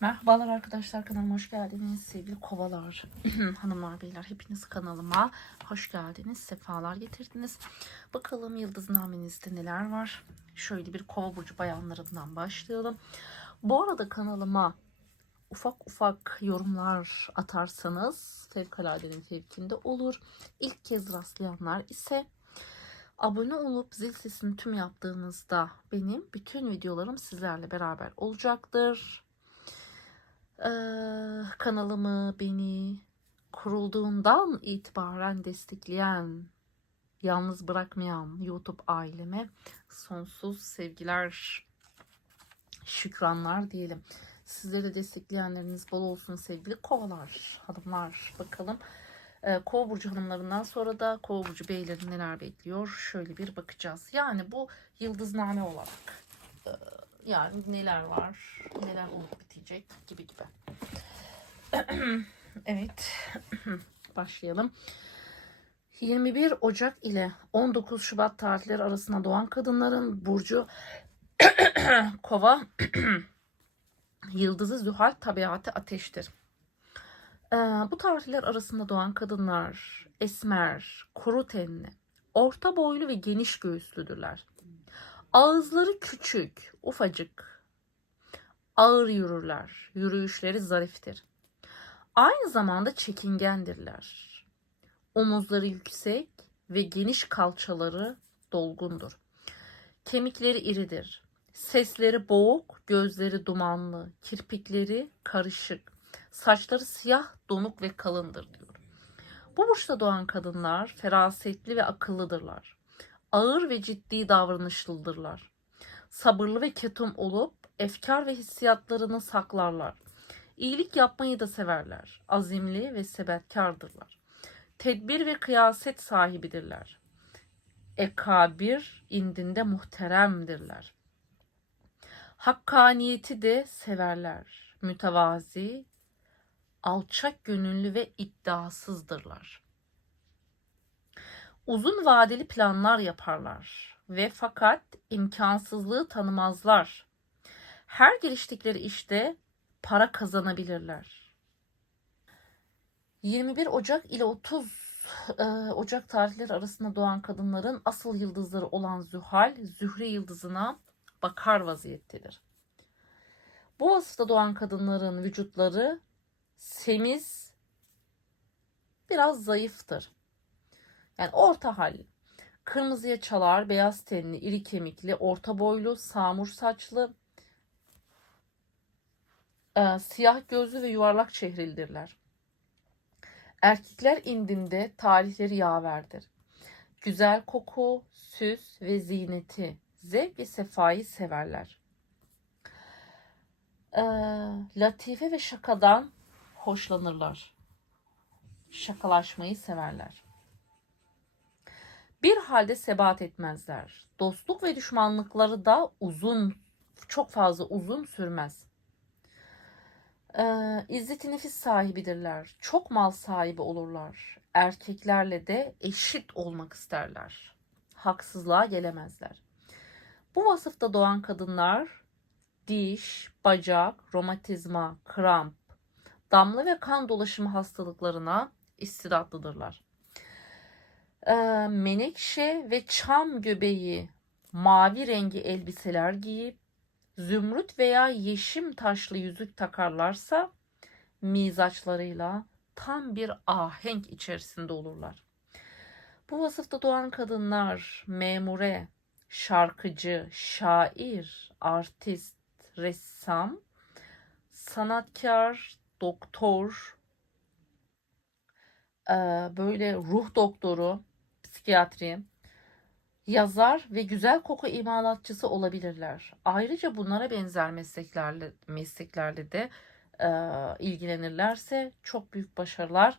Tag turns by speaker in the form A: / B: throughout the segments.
A: Merhabalar arkadaşlar kanalıma hoş geldiniz. Sevgili kovalar hanımlar beyler hepiniz kanalıma hoş geldiniz sefalar getirdiniz. Bakalım yıldız namenizde neler var? Şöyle bir kova burcu bayanlarından başlayalım. Bu arada kanalıma ufak ufak yorumlar atarsanız fevkaladenin fevkinde olur. İlk kez rastlayanlar ise abone olup zil sesini tüm yaptığınızda benim bütün videolarım sizlerle beraber olacaktır ee, kanalımı beni kurulduğundan itibaren destekleyen, yalnız bırakmayan YouTube aileme sonsuz sevgiler, şükranlar diyelim. Sizleri de destekleyenleriniz bol olsun sevgili kovalar, hanımlar. Bakalım ee, Kova burcu hanımlarından sonra da Kova burcu beyleri neler bekliyor? Şöyle bir bakacağız. Yani bu yıldızname olarak e, yani neler var, neler olup bitecek gibi gibi. evet, başlayalım. 21 Ocak ile 19 Şubat tarihleri arasında doğan kadınların burcu Kova yıldızı Zühal tabiatı ateştir. Ee, bu tarihler arasında doğan kadınlar esmer, kuru tenli, orta boylu ve geniş göğüslüdürler. Ağızları küçük, ufacık. Ağır yürürler. Yürüyüşleri zariftir. Aynı zamanda çekingendirler. Omuzları yüksek ve geniş kalçaları dolgundur. Kemikleri iridir. Sesleri boğuk, gözleri dumanlı, kirpikleri karışık, saçları siyah, donuk ve kalındır diyor. Bu burçta doğan kadınlar ferasetli ve akıllıdırlar ağır ve ciddi davranışlıdırlar. Sabırlı ve ketum olup efkar ve hissiyatlarını saklarlar. İyilik yapmayı da severler. Azimli ve sebetkardırlar. Tedbir ve kıyaset sahibidirler. Ekabir indinde muhteremdirler. Hakkaniyeti de severler. Mütevazi, alçak gönüllü ve iddiasızdırlar uzun vadeli planlar yaparlar ve fakat imkansızlığı tanımazlar. Her giriştikleri işte para kazanabilirler. 21 Ocak ile 30 e, Ocak tarihleri arasında doğan kadınların asıl yıldızları olan Zühal, Zühre yıldızına bakar vaziyettedir. Bu vasıfta doğan kadınların vücutları semiz, biraz zayıftır. Yani orta hal. Kırmızıya çalar, beyaz tenli, iri kemikli, orta boylu, samur saçlı, e, siyah gözlü ve yuvarlak çehrilidirler. Erkekler indinde tarihleri yaverdir. Güzel koku, süs ve ziyneti, zevk ve sefayı severler. E, latife ve şakadan hoşlanırlar. Şakalaşmayı severler bir halde sebat etmezler. Dostluk ve düşmanlıkları da uzun, çok fazla uzun sürmez. Ee, İzzet-i nefis sahibidirler. Çok mal sahibi olurlar. Erkeklerle de eşit olmak isterler. Haksızlığa gelemezler. Bu vasıfta doğan kadınlar diş, bacak, romatizma, kramp, damla ve kan dolaşımı hastalıklarına istidatlıdırlar e, menekşe ve çam göbeği mavi rengi elbiseler giyip zümrüt veya yeşim taşlı yüzük takarlarsa mizaçlarıyla tam bir ahenk içerisinde olurlar. Bu vasıfta doğan kadınlar memure, şarkıcı, şair, artist, ressam, sanatkar, doktor, böyle ruh doktoru, psikiyatri, yazar ve güzel koku imalatçısı olabilirler. Ayrıca bunlara benzer mesleklerle mesleklerle de e, ilgilenirlerse çok büyük başarılar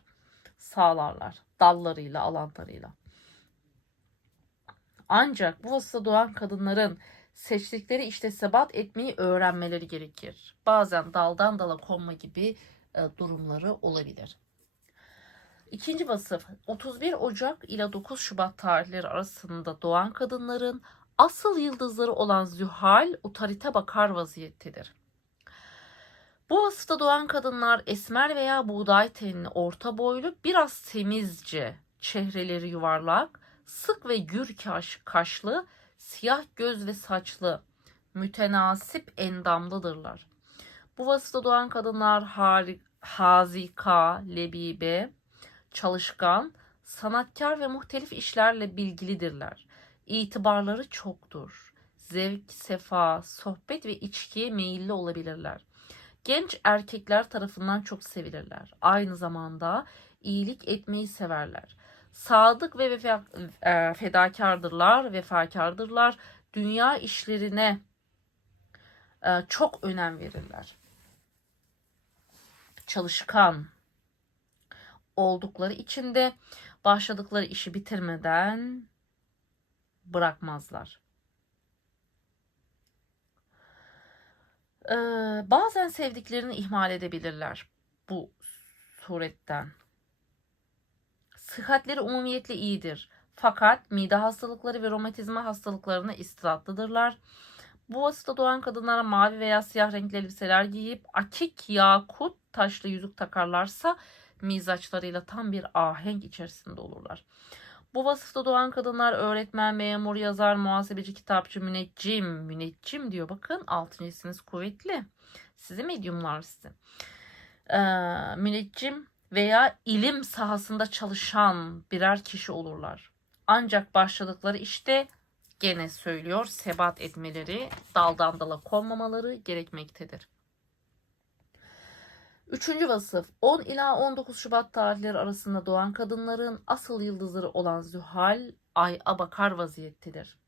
A: sağlarlar dallarıyla, alanlarıyla. Ancak bu vasıta doğan kadınların seçtikleri işte sebat etmeyi öğrenmeleri gerekir. Bazen daldan dala konma gibi e, durumları olabilir. İkinci vasıf 31 Ocak ile 9 Şubat tarihleri arasında doğan kadınların asıl yıldızları olan Zühal otorite bakar vaziyettedir. Bu vasıfta doğan kadınlar esmer veya buğday tenli, orta boylu, biraz temizce, çehreleri yuvarlak, sık ve gür kaş, kaşlı, siyah göz ve saçlı, mütenasip endamlıdırlar. Bu vasıfta doğan kadınlar hari, hazika, lebibe, çalışkan, sanatkar ve muhtelif işlerle bilgilidirler. İtibarları çoktur. Zevk, sefa, sohbet ve içkiye meyilli olabilirler. Genç erkekler tarafından çok sevilirler. Aynı zamanda iyilik etmeyi severler. Sadık ve vefa, e, fedakardırlar, vefakardırlar. Dünya işlerine e, çok önem verirler. Çalışkan oldukları için de başladıkları işi bitirmeden bırakmazlar. Ee, bazen sevdiklerini ihmal edebilirler bu suretten. Sıhhatleri umumiyetle iyidir. Fakat mide hastalıkları ve romatizma hastalıklarına istidatlıdırlar. Bu vasıfta doğan kadınlara mavi veya siyah renkli elbiseler giyip akik, yakut, taşlı yüzük takarlarsa mizaçlarıyla tam bir ahenk içerisinde olurlar. Bu vasıfta doğan kadınlar öğretmen, memur, yazar, muhasebeci, kitapçı, müneccim, müneccim diyor. Bakın altın hissiniz kuvvetli. Sizi medyumlar sizi. Ee, müneccim veya ilim sahasında çalışan birer kişi olurlar. Ancak başladıkları işte gene söylüyor sebat etmeleri, daldan dala konmamaları gerekmektedir. Üçüncü vasıf 10 ila 19 Şubat tarihleri arasında doğan kadınların asıl yıldızları olan Zühal ay'a bakar vaziyettedir.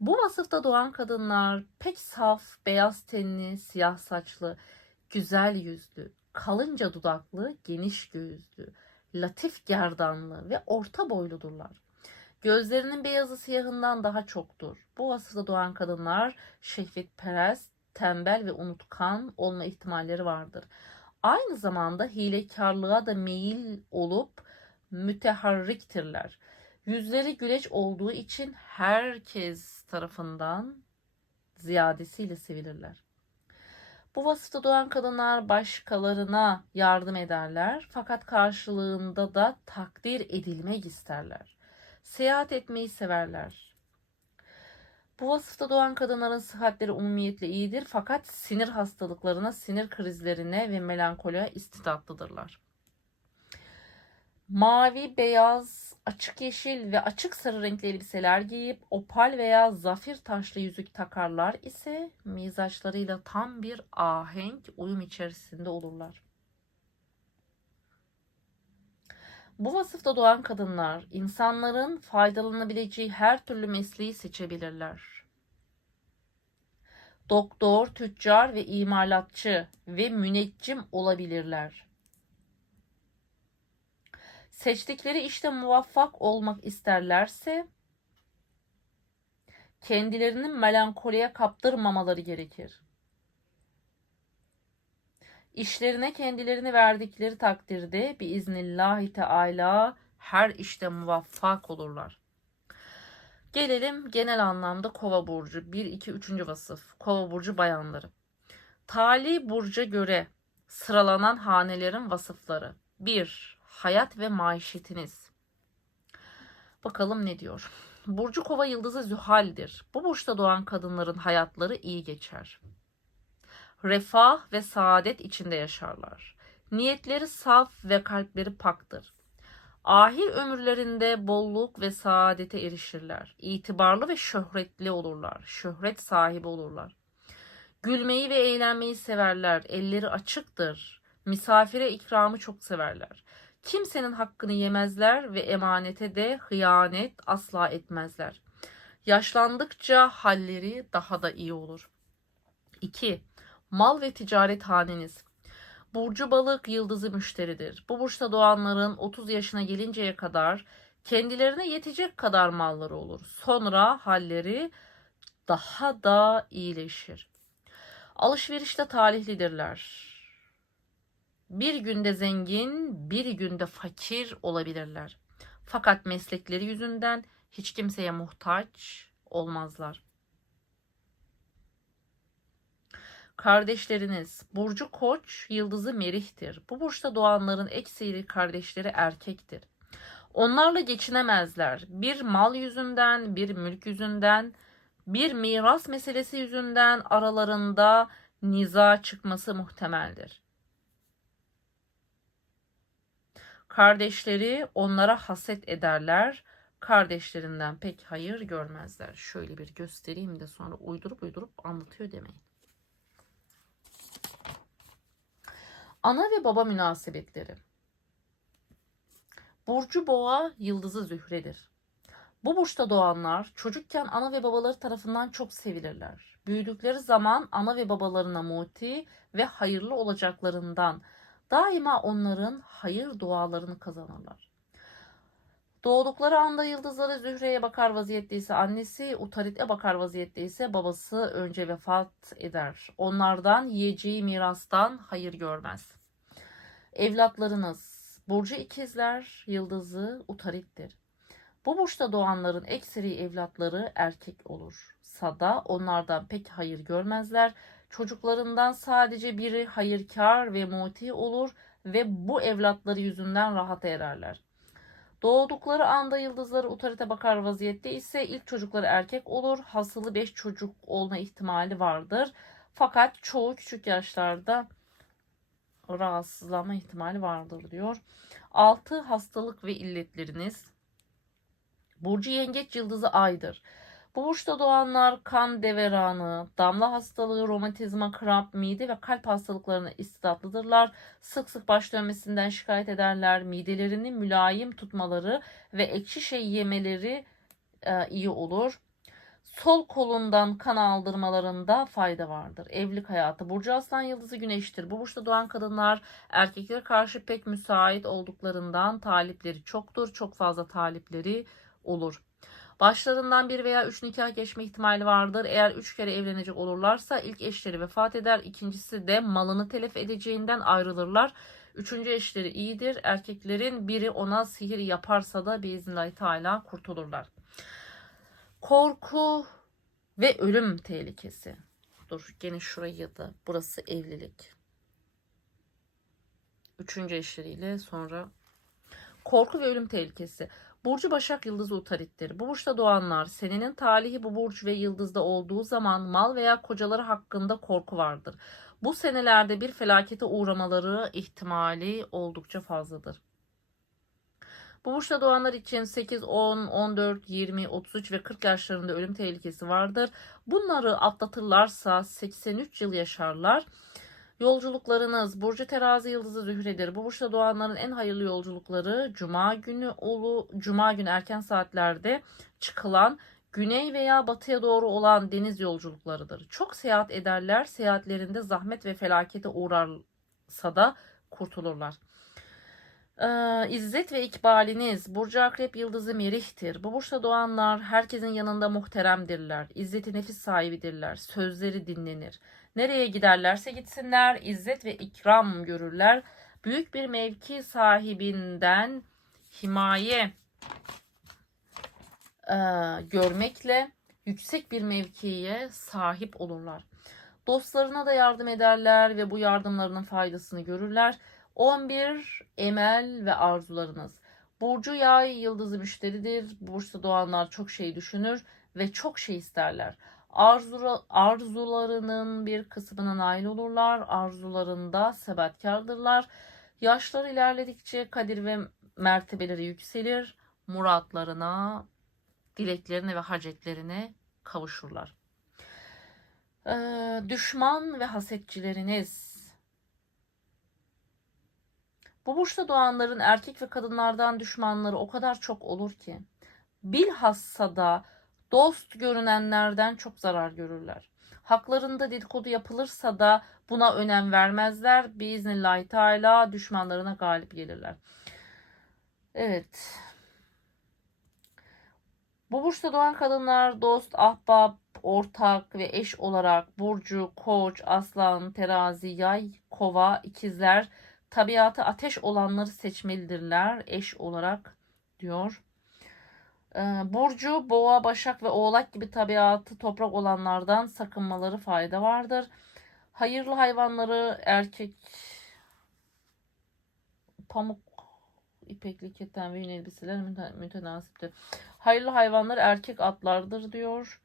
A: Bu vasıfta doğan kadınlar pek saf, beyaz tenli, siyah saçlı, güzel yüzlü, kalınca dudaklı, geniş göğüslü, latif gerdanlı ve orta boyludurlar. Gözlerinin beyazı siyahından daha çoktur. Bu vasıfta doğan kadınlar şehvetperest, tembel ve unutkan olma ihtimalleri vardır aynı zamanda hilekarlığa da meyil olup müteharriktirler. Yüzleri güleç olduğu için herkes tarafından ziyadesiyle sevilirler. Bu vasıfta doğan kadınlar başkalarına yardım ederler fakat karşılığında da takdir edilmek isterler. Seyahat etmeyi severler. Bu vasıfta doğan kadınların sıhhatleri umumiyetle iyidir fakat sinir hastalıklarına, sinir krizlerine ve melankoliye istidatlıdırlar. Mavi, beyaz, açık yeşil ve açık sarı renkli elbiseler giyip opal veya zafir taşlı yüzük takarlar ise mizaçlarıyla tam bir ahenk uyum içerisinde olurlar. Bu vasıfta doğan kadınlar insanların faydalanabileceği her türlü mesleği seçebilirler. Doktor, tüccar ve imalatçı ve müneccim olabilirler. Seçtikleri işte muvaffak olmak isterlerse kendilerini melankoliye kaptırmamaları gerekir. İşlerine kendilerini verdikleri takdirde biiznillahi teala her işte muvaffak olurlar. Gelelim genel anlamda Kova burcu 1 2 3. vasıf. Kova burcu bayanları. Tali burca göre sıralanan hanelerin vasıfları. 1. Hayat ve maişetiniz. Bakalım ne diyor. Burcu Kova yıldızı Zühal'dir. Bu burçta doğan kadınların hayatları iyi geçer refah ve saadet içinde yaşarlar. Niyetleri saf ve kalpleri paktır. Ahir ömürlerinde bolluk ve saadete erişirler. İtibarlı ve şöhretli olurlar. Şöhret sahibi olurlar. Gülmeyi ve eğlenmeyi severler. Elleri açıktır. Misafire ikramı çok severler. Kimsenin hakkını yemezler ve emanete de hıyanet asla etmezler. Yaşlandıkça halleri daha da iyi olur. 2. Mal ve ticaret haneniz. Burcu balık yıldızı müşteridir. Bu burçta doğanların 30 yaşına gelinceye kadar kendilerine yetecek kadar malları olur. Sonra halleri daha da iyileşir. Alışverişte talihlidirler. Bir günde zengin, bir günde fakir olabilirler. Fakat meslekleri yüzünden hiç kimseye muhtaç olmazlar. Kardeşleriniz Burcu Koç, yıldızı Merih'tir. Bu burçta doğanların ekseri kardeşleri erkektir. Onlarla geçinemezler. Bir mal yüzünden, bir mülk yüzünden, bir miras meselesi yüzünden aralarında niza çıkması muhtemeldir. Kardeşleri onlara haset ederler. Kardeşlerinden pek hayır görmezler. Şöyle bir göstereyim de sonra uydurup uydurup anlatıyor demeyin. Ana ve baba münasebetleri. Burcu Boğa yıldızı Zühre'dir. Bu burçta doğanlar çocukken ana ve babaları tarafından çok sevilirler. Büyüdükleri zaman ana ve babalarına muti ve hayırlı olacaklarından daima onların hayır dualarını kazanırlar. Doğdukları anda yıldızları Zühre'ye bakar vaziyette ise annesi, Utarit'e bakar vaziyette ise babası önce vefat eder. Onlardan yiyeceği mirastan hayır görmez. Evlatlarınız Burcu ikizler, yıldızı Utarit'tir. Bu burçta doğanların ekseri evlatları erkek olur. Sada onlardan pek hayır görmezler. Çocuklarından sadece biri hayırkar ve muti olur ve bu evlatları yüzünden rahat ererler. Doğdukları anda yıldızları utarite bakar vaziyette ise ilk çocukları erkek olur. Hasılı 5 çocuk olma ihtimali vardır. Fakat çoğu küçük yaşlarda rahatsızlanma ihtimali vardır diyor. 6 hastalık ve illetleriniz. Burcu Yengeç Yıldızı Ay'dır. Bu burçta doğanlar kan deveranı, damla hastalığı, romatizma, kramp, mide ve kalp hastalıklarına istidatlıdırlar. Sık sık baş dönmesinden şikayet ederler. Midelerini mülayim tutmaları ve ekşi şey yemeleri e, iyi olur. Sol kolundan kan aldırmalarında fayda vardır. Evlilik hayatı. Burcu Aslan Yıldızı Güneş'tir. Bu burçta doğan kadınlar erkeklere karşı pek müsait olduklarından talipleri çoktur. Çok fazla talipleri olur. Başlarından bir veya üç nikah geçme ihtimali vardır. Eğer üç kere evlenecek olurlarsa ilk eşleri vefat eder. İkincisi de malını telef edeceğinden ayrılırlar. Üçüncü eşleri iyidir. Erkeklerin biri ona sihir yaparsa da biiznillahü teala kurtulurlar. Korku ve ölüm tehlikesi. Dur gene şurayı da. Burası evlilik. Üçüncü eşleriyle sonra korku ve ölüm tehlikesi. Burcu Başak Yıldızı Utarittir. Bu burçta doğanlar senenin talihi bu burç ve yıldızda olduğu zaman mal veya kocaları hakkında korku vardır. Bu senelerde bir felakete uğramaları ihtimali oldukça fazladır. Bu burçta doğanlar için 8, 10, 14, 20, 33 ve 40 yaşlarında ölüm tehlikesi vardır. Bunları atlatırlarsa 83 yıl yaşarlar. Yolculuklarınız Burcu Terazi Yıldızı Zühre'dir. Bu burçta doğanların en hayırlı yolculukları Cuma günü olu Cuma günü erken saatlerde çıkılan güney veya batıya doğru olan deniz yolculuklarıdır. Çok seyahat ederler. Seyahatlerinde zahmet ve felakete uğrarsa da kurtulurlar. Ee, İzzet ve ikbaliniz Burcu Akrep Yıldızı Merih'tir. Bu burçta doğanlar herkesin yanında muhteremdirler. İzzeti nefis sahibidirler. Sözleri dinlenir. Nereye giderlerse gitsinler izzet ve ikram görürler. Büyük bir mevki sahibinden himaye e, görmekle yüksek bir mevkiye sahip olurlar. Dostlarına da yardım ederler ve bu yardımlarının faydasını görürler. 11 emel ve arzularınız. Burcu yay yıldızı müşteridir. Burçta doğanlar çok şey düşünür ve çok şey isterler. Arzula, arzularının bir kısmına nail olurlar. Arzularında sebatkardırlar. Yaşlar ilerledikçe kadir ve mertebeleri yükselir. Muratlarına, dileklerine ve hacetlerine kavuşurlar. Ee, düşman ve hasetçileriniz bu burçta doğanların erkek ve kadınlardan düşmanları o kadar çok olur ki bilhassa da dost görünenlerden çok zarar görürler. Haklarında dedikodu yapılırsa da buna önem vermezler. Biiznillahü teala düşmanlarına galip gelirler. Evet. Bu burçta doğan kadınlar dost, ahbap, ortak ve eş olarak burcu, koç, aslan, terazi, yay, kova, ikizler, tabiatı ateş olanları seçmelidirler eş olarak diyor. Ee, Burcu, boğa, başak ve oğlak gibi tabiatı toprak olanlardan sakınmaları fayda vardır. Hayırlı hayvanları erkek pamuk ipekli keten ve yün elbiseler müte- mütenasiptir. Hayırlı hayvanlar erkek atlardır diyor.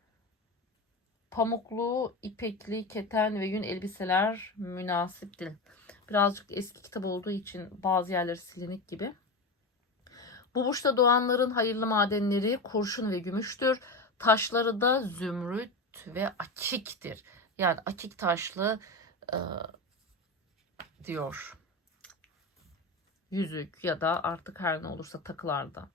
A: Pamuklu, ipekli, keten ve yün elbiseler münasiptir. Birazcık eski kitap olduğu için bazı yerleri silinik gibi. Bu burçta doğanların hayırlı madenleri kurşun ve gümüştür. Taşları da zümrüt ve akiktir. Yani akik taşlı e, diyor. Yüzük ya da artık her ne olursa takılarda.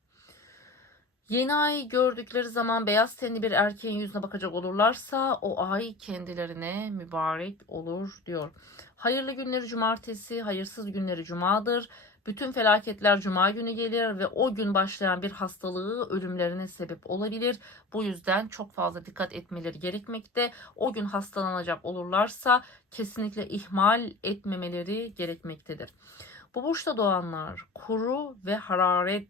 A: Yeni ay gördükleri zaman beyaz tenli bir erkeğin yüzüne bakacak olurlarsa o ay kendilerine mübarek olur diyor. Hayırlı günleri cumartesi, hayırsız günleri cumadır. Bütün felaketler cuma günü gelir ve o gün başlayan bir hastalığı ölümlerine sebep olabilir. Bu yüzden çok fazla dikkat etmeleri gerekmekte. O gün hastalanacak olurlarsa kesinlikle ihmal etmemeleri gerekmektedir. Bu burçta doğanlar kuru ve hararet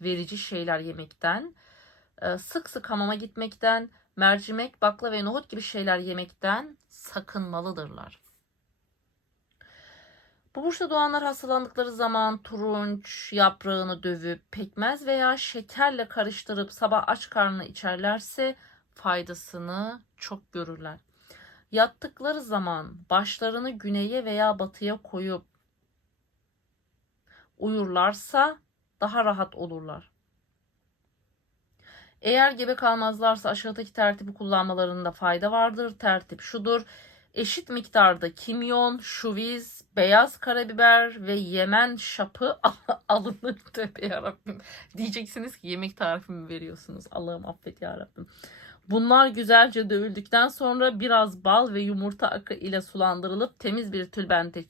A: verici şeyler yemekten, e, sık sık hamama gitmekten, mercimek, bakla ve nohut gibi şeyler yemekten sakınmalıdırlar. Bu burçta doğanlar hastalandıkları zaman turunç yaprağını dövüp pekmez veya şekerle karıştırıp sabah aç karnına içerlerse faydasını çok görürler. Yattıkları zaman başlarını güneye veya batıya koyup uyurlarsa daha rahat olurlar. Eğer gebe kalmazlarsa aşağıdaki tertibi kullanmalarında fayda vardır. Tertip şudur. Eşit miktarda kimyon, şuviz, beyaz karabiber ve yemen şapı alınır. Tövbe yarabbim. Diyeceksiniz ki yemek tarifimi veriyorsunuz. Allah'ım affet yarabbim. Bunlar güzelce dövüldükten sonra biraz bal ve yumurta akı ile sulandırılıp temiz bir tülbente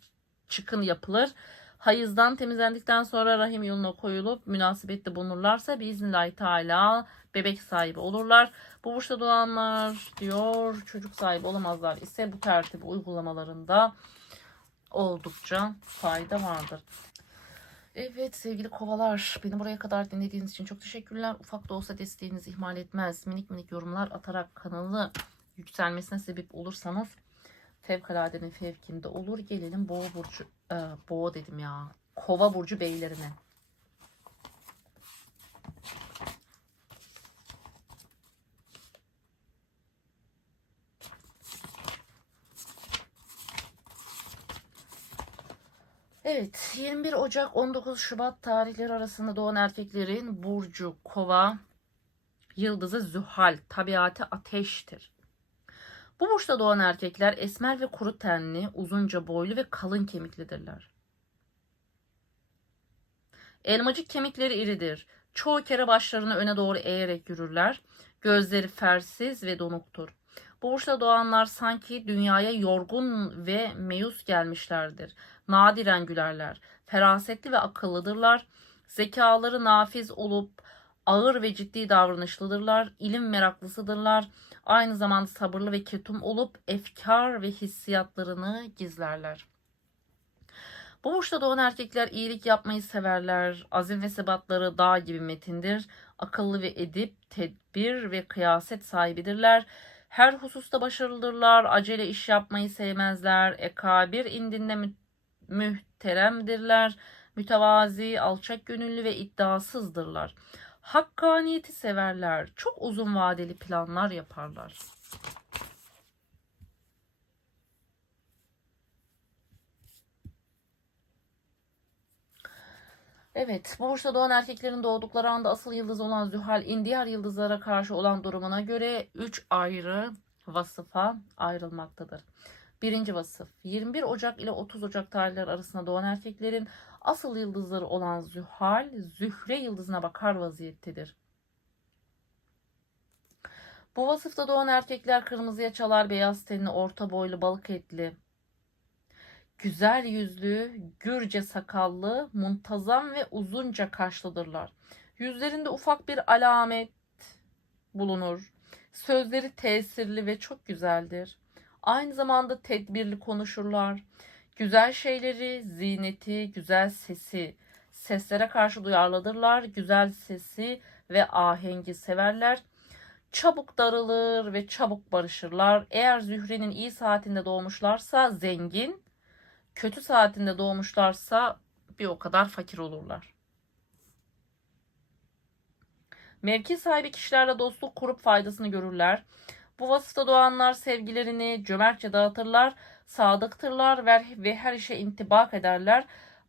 A: çıkın yapılır. Hayızdan temizlendikten sonra rahim yoluna koyulup münasebette bulunurlarsa biiznillahü teala bebek sahibi olurlar. Bu burçta doğanlar diyor çocuk sahibi olamazlar ise bu tertibi uygulamalarında oldukça fayda vardır. Evet sevgili kovalar beni buraya kadar dinlediğiniz için çok teşekkürler. Ufak da olsa desteğinizi ihmal etmez. Minik minik yorumlar atarak kanalı yükselmesine sebep olursanız fevkaladenin fevkinde olur. Gelelim boğa burcu, e, boğa dedim ya, kova burcu beylerine. Evet, 21 Ocak 19 Şubat tarihleri arasında doğan erkeklerin burcu kova, yıldızı zühal, tabiatı ateştir. Bu burçta doğan erkekler esmer ve kuru tenli, uzunca boylu ve kalın kemiklidirler. Elmacık kemikleri iridir. Çoğu kere başlarını öne doğru eğerek yürürler. Gözleri fersiz ve donuktur. Bu burçta doğanlar sanki dünyaya yorgun ve meyus gelmişlerdir. Nadiren gülerler. Ferasetli ve akıllıdırlar. Zekaları nafiz olup ağır ve ciddi davranışlıdırlar. İlim meraklısıdırlar. Aynı zamanda sabırlı ve ketum olup efkar ve hissiyatlarını gizlerler. Bu burçta doğan erkekler iyilik yapmayı severler. Azim ve sebatları dağ gibi metindir. Akıllı ve edip, tedbir ve kıyaset sahibidirler. Her hususta başarılıdırlar. Acele iş yapmayı sevmezler. Ekabir indinde mü- mühteremdirler. Mütevazi, alçak gönüllü ve iddiasızdırlar. Hakkaniyeti severler. Çok uzun vadeli planlar yaparlar. Evet, bu burçta doğan erkeklerin doğdukları anda asıl yıldız olan Zühal'in diğer yıldızlara karşı olan durumuna göre 3 ayrı vasıfa ayrılmaktadır. Birinci vasıf 21 Ocak ile 30 Ocak tarihleri arasında doğan erkeklerin asıl yıldızları olan Zühal, Zühre yıldızına bakar vaziyettedir. Bu vasıfta doğan erkekler kırmızıya çalar, beyaz tenli, orta boylu, balık etli, güzel yüzlü, gürce sakallı, muntazam ve uzunca kaşlıdırlar. Yüzlerinde ufak bir alamet bulunur. Sözleri tesirli ve çok güzeldir. Aynı zamanda tedbirli konuşurlar. Güzel şeyleri, zineti, güzel sesi, seslere karşı duyarlıdırlar. Güzel sesi ve ahengi severler. Çabuk darılır ve çabuk barışırlar. Eğer Zühre'nin iyi saatinde doğmuşlarsa zengin, kötü saatinde doğmuşlarsa bir o kadar fakir olurlar. Mevki sahibi kişilerle dostluk kurup faydasını görürler. Bu vasıfta doğanlar sevgilerini cömertçe dağıtırlar, sadıktırlar ve, her işe intibak ederler.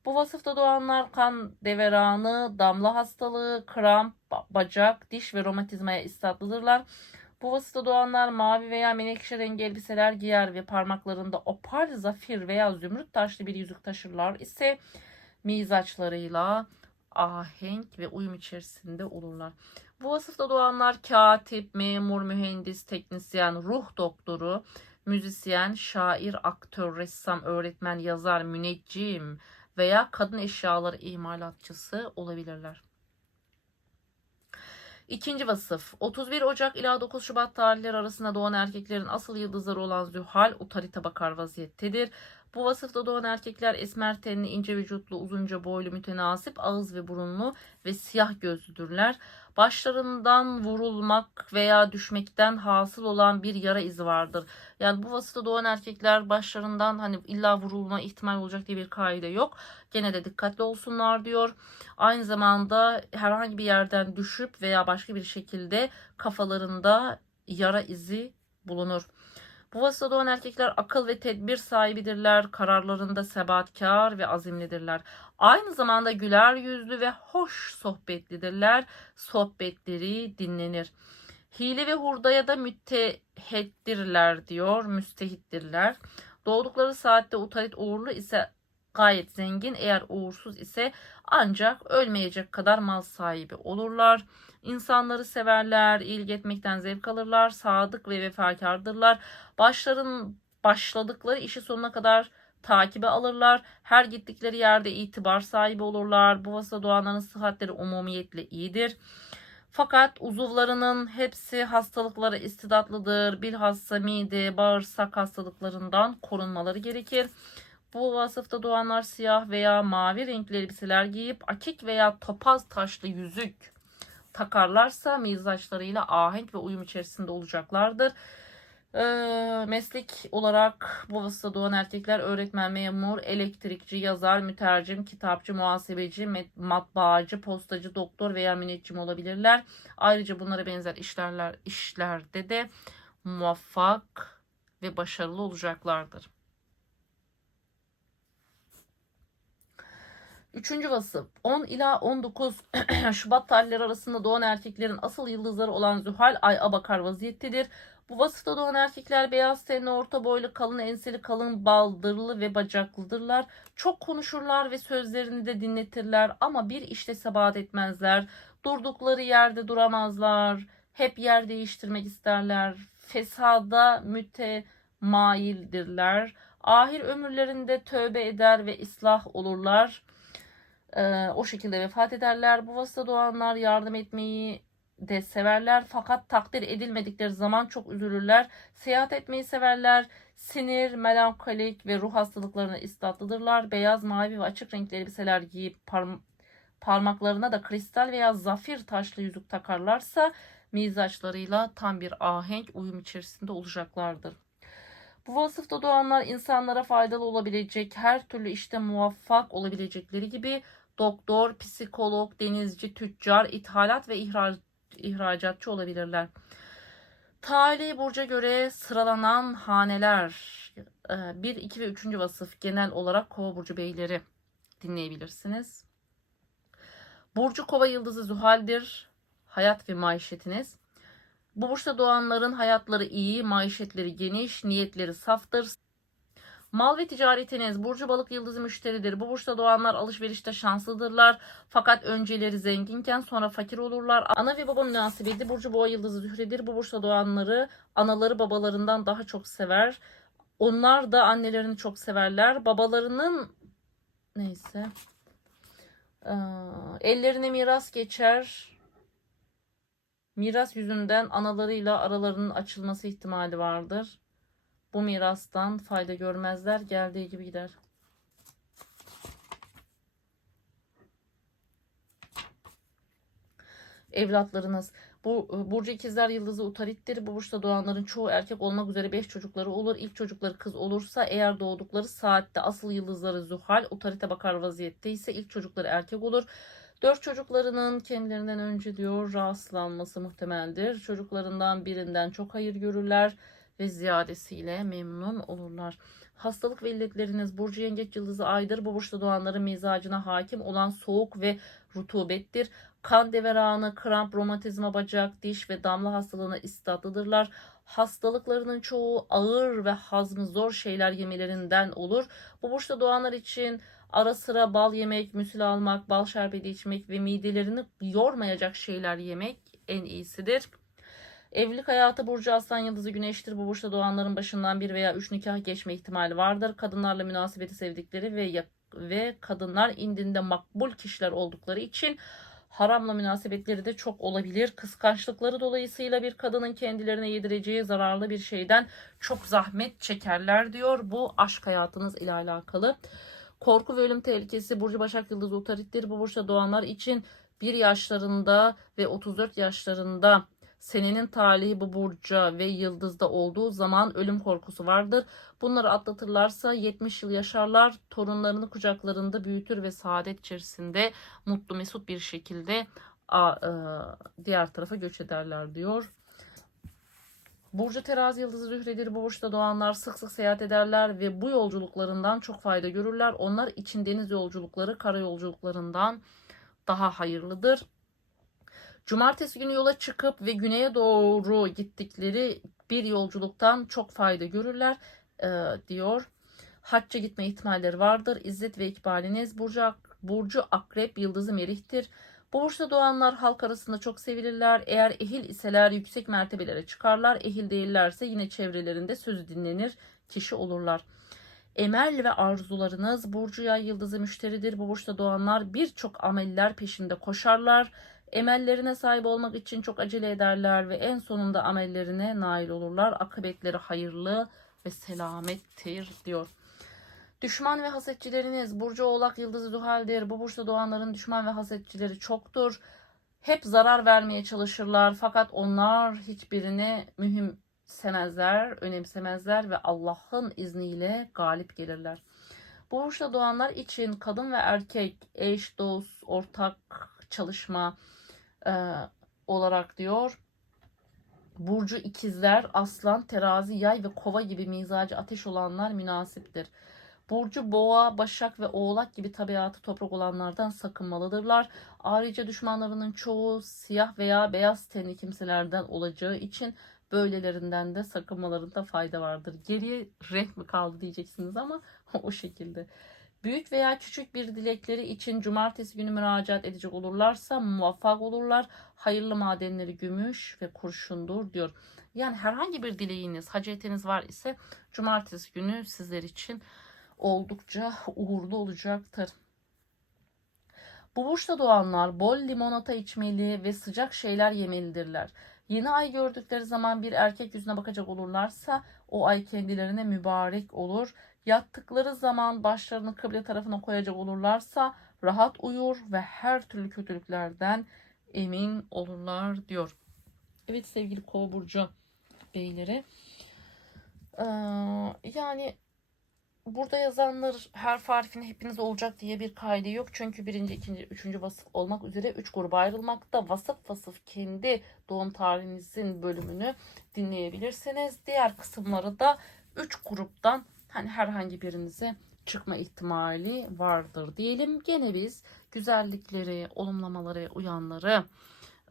A: Bu vasıfta doğanlar kan deveranı, damla hastalığı, kramp, bacak, diş ve romatizmaya istatlıdırlar. Bu vasıfta doğanlar mavi veya menekşe rengi elbiseler giyer ve parmaklarında opal, zafir veya zümrüt taşlı bir yüzük taşırlar ise mizaçlarıyla ahenk ve uyum içerisinde olurlar. Bu vasıfta doğanlar katip, memur, mühendis, teknisyen, ruh doktoru, müzisyen, şair, aktör, ressam, öğretmen, yazar, müneccim veya kadın eşyaları imalatçısı olabilirler. İkinci vasıf 31 Ocak ila 9 Şubat tarihleri arasında doğan erkeklerin asıl yıldızları olan Zühal utarita bakar vaziyettedir. Bu vasıfta doğan erkekler esmer tenli, ince vücutlu, uzunca boylu, mütenasip, ağız ve burunlu ve siyah gözlüdürler. Başlarından vurulmak veya düşmekten hasıl olan bir yara izi vardır. Yani bu vasıfta doğan erkekler başlarından hani illa vurulma ihtimal olacak diye bir kaide yok. Gene de dikkatli olsunlar diyor. Aynı zamanda herhangi bir yerden düşüp veya başka bir şekilde kafalarında yara izi bulunur. Bu vasıfta doğan erkekler akıl ve tedbir sahibidirler. Kararlarında sebatkar ve azimlidirler. Aynı zamanda güler yüzlü ve hoş sohbetlidirler. Sohbetleri dinlenir. Hile ve hurdaya da müttehettirler diyor. Müstehittirler. Doğdukları saatte utalit uğurlu ise gayet zengin. Eğer uğursuz ise ancak ölmeyecek kadar mal sahibi olurlar. İnsanları severler, iyilik etmekten zevk alırlar, sadık ve vefakardırlar. Başların başladıkları işi sonuna kadar takibe alırlar. Her gittikleri yerde itibar sahibi olurlar. Bu vasıta doğanların sıhhatleri umumiyetle iyidir. Fakat uzuvlarının hepsi hastalıklara istidatlıdır. Bilhassa mide, bağırsak hastalıklarından korunmaları gerekir. Bu vasıfta doğanlar siyah veya mavi renkli elbiseler giyip akik veya topaz taşlı yüzük takarlarsa mizaçlarıyla ahenk ve uyum içerisinde olacaklardır. Ee, meslek olarak bu vasıfta doğan erkekler öğretmen, memur, elektrikçi, yazar, mütercim, kitapçı, muhasebeci, matbaacı, postacı, doktor veya müneccim olabilirler. Ayrıca bunlara benzer işlerler, işlerde de muvaffak ve başarılı olacaklardır. Üçüncü vasıf 10 ila 19 Şubat tarihleri arasında doğan erkeklerin asıl yıldızları olan Zühal Ay'a bakar vaziyettedir. Bu vasıfta doğan erkekler beyaz tenli, orta boylu, kalın enseli, kalın baldırlı ve bacaklıdırlar. Çok konuşurlar ve sözlerini de dinletirler ama bir işte sebat etmezler. Durdukları yerde duramazlar. Hep yer değiştirmek isterler. Fesada mütemaildirler. Ahir ömürlerinde tövbe eder ve ıslah olurlar. Ee, o şekilde vefat ederler. Bu vasıta doğanlar yardım etmeyi de severler fakat takdir edilmedikleri zaman çok üzülürler. Seyahat etmeyi severler. Sinir, melankolik ve ruh hastalıklarına istatlıdırlar. Beyaz, mavi ve açık renkli elbiseler giyip parm parmaklarına da kristal veya zafir taşlı yüzük takarlarsa mizaçlarıyla tam bir ahenk uyum içerisinde olacaklardır. Bu vasıfta doğanlar insanlara faydalı olabilecek, her türlü işte muvaffak olabilecekleri gibi doktor, psikolog, denizci, tüccar, ithalat ve ihraç, ihracatçı olabilirler. Tali burca göre sıralanan haneler 1, e, 2 ve 3. vasıf genel olarak kova burcu beyleri dinleyebilirsiniz. Burcu kova yıldızı Zühal'dir. Hayat ve maişetiniz. Bu burçta doğanların hayatları iyi, maişetleri geniş, niyetleri saftır. Mal ve ticaretiniz Burcu Balık Yıldızı müşteridir. Bu burçta doğanlar alışverişte şanslıdırlar. Fakat önceleri zenginken sonra fakir olurlar. Ana ve baba münasebeti Burcu Boğa Yıldızı Zühre'dir. Bu burçta doğanları anaları babalarından daha çok sever. Onlar da annelerini çok severler. Babalarının neyse ellerine miras geçer. Miras yüzünden analarıyla aralarının açılması ihtimali vardır. Bu mirastan fayda görmezler. Geldiği gibi gider. evlatlarınız. Bu Burcu ikizler yıldızı utarittir. Bu burçta doğanların çoğu erkek olmak üzere 5 çocukları olur. İlk çocukları kız olursa eğer doğdukları saatte asıl yıldızları zuhal utarite bakar vaziyette ise ilk çocukları erkek olur. Dört çocuklarının kendilerinden önce diyor rahatsızlanması muhtemeldir. Çocuklarından birinden çok hayır görürler ve ziyadesiyle memnun olurlar. Hastalık ve illetleriniz Burcu Yengeç Yıldızı Aydır. Bu doğanların mizacına hakim olan soğuk ve rutubettir. Kan deveranı, kramp, romatizma, bacak, diş ve damla hastalığına istatlıdırlar. Hastalıklarının çoğu ağır ve hazmı zor şeyler yemelerinden olur. Bu burçta doğanlar için ara sıra bal yemek, müsli almak, bal şerbeti içmek ve midelerini yormayacak şeyler yemek en iyisidir. Evlilik hayatı Burcu Aslan Yıldızı Güneş'tir. Bu burçta doğanların başından bir veya üç nikah geçme ihtimali vardır. Kadınlarla münasebeti sevdikleri ve ve kadınlar indinde makbul kişiler oldukları için haramla münasebetleri de çok olabilir. Kıskançlıkları dolayısıyla bir kadının kendilerine yedireceği zararlı bir şeyden çok zahmet çekerler diyor. Bu aşk hayatınız ile alakalı. Korku ve ölüm tehlikesi Burcu Başak Yıldızı utarittir. Bu burçta doğanlar için 1 yaşlarında ve 34 yaşlarında senenin talihi bu burca ve yıldızda olduğu zaman ölüm korkusu vardır. Bunları atlatırlarsa 70 yıl yaşarlar. Torunlarını kucaklarında büyütür ve saadet içerisinde mutlu mesut bir şekilde e, diğer tarafa göç ederler diyor. Burcu terazi yıldızı zühredir. Bu burçta doğanlar sık sık seyahat ederler ve bu yolculuklarından çok fayda görürler. Onlar için deniz yolculukları kara yolculuklarından daha hayırlıdır. Cumartesi günü yola çıkıp ve güneye doğru gittikleri bir yolculuktan çok fayda görürler e, diyor. Hacca gitme ihtimalleri vardır. İzzet ve ikbaliniz Burcu, Ak- Burcu Akrep Yıldızı Merih'tir. Bu burçta doğanlar halk arasında çok sevilirler. Eğer ehil iseler yüksek mertebelere çıkarlar. Ehil değillerse yine çevrelerinde sözü dinlenir kişi olurlar. Emel ve arzularınız Burcu Yay Yıldızı müşteridir. Bu burçta doğanlar birçok ameller peşinde koşarlar. Emellerine sahip olmak için çok acele ederler ve en sonunda amellerine nail olurlar. Akıbetleri hayırlı ve selamettir diyor. Düşman ve hasetçileriniz Burcu Oğlak Yıldızı Duhal'dir. Bu burçta doğanların düşman ve hasetçileri çoktur. Hep zarar vermeye çalışırlar fakat onlar hiçbirini mühimsemezler, önemsemezler ve Allah'ın izniyle galip gelirler. Bu burçta doğanlar için kadın ve erkek, eş, dost, ortak çalışma e, olarak diyor. Burcu ikizler, aslan, terazi, yay ve kova gibi mizacı ateş olanlar münasiptir. Burcu boğa, başak ve oğlak gibi tabiatı toprak olanlardan sakınmalıdırlar. Ayrıca düşmanlarının çoğu siyah veya beyaz tenli kimselerden olacağı için böylelerinden de sakınmalarında fayda vardır. Geriye renk mi kaldı diyeceksiniz ama o şekilde. Büyük veya küçük bir dilekleri için cumartesi günü müracaat edecek olurlarsa muvaffak olurlar. Hayırlı madenleri gümüş ve kurşundur diyor. Yani herhangi bir dileğiniz, hacetiniz var ise cumartesi günü sizler için oldukça uğurlu olacaktır. Bu burçta doğanlar bol limonata içmeli ve sıcak şeyler yemelidirler. Yeni ay gördükleri zaman bir erkek yüzüne bakacak olurlarsa o ay kendilerine mübarek olur. Yattıkları zaman başlarını kıble tarafına koyacak olurlarsa rahat uyur ve her türlü kötülüklerden emin olurlar diyor. Evet sevgili kova burcu beyleri. Ee, yani burada yazanlar her harfine hepiniz olacak diye bir kaydı yok. Çünkü birinci, ikinci, üçüncü vasıf olmak üzere üç gruba ayrılmakta. Vasıf vasıf kendi doğum tarihinizin bölümünü dinleyebilirsiniz. Diğer kısımları da üç gruptan hani herhangi birinize çıkma ihtimali vardır diyelim. Gene biz güzellikleri, olumlamaları uyanları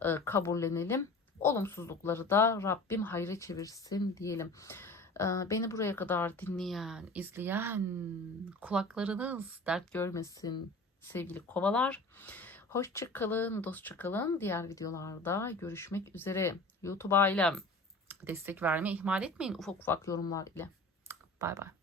A: e, kabullenelim. Olumsuzlukları da Rabbim hayra çevirsin diyelim. Ee, Beni buraya kadar dinleyen, izleyen kulaklarınız dert görmesin sevgili kovalar. Hoşça kalın, dostça kalın. Diğer videolarda görüşmek üzere. YouTube ailem destek vermeyi ihmal etmeyin ufak ufak yorumlar ile. Bay bay.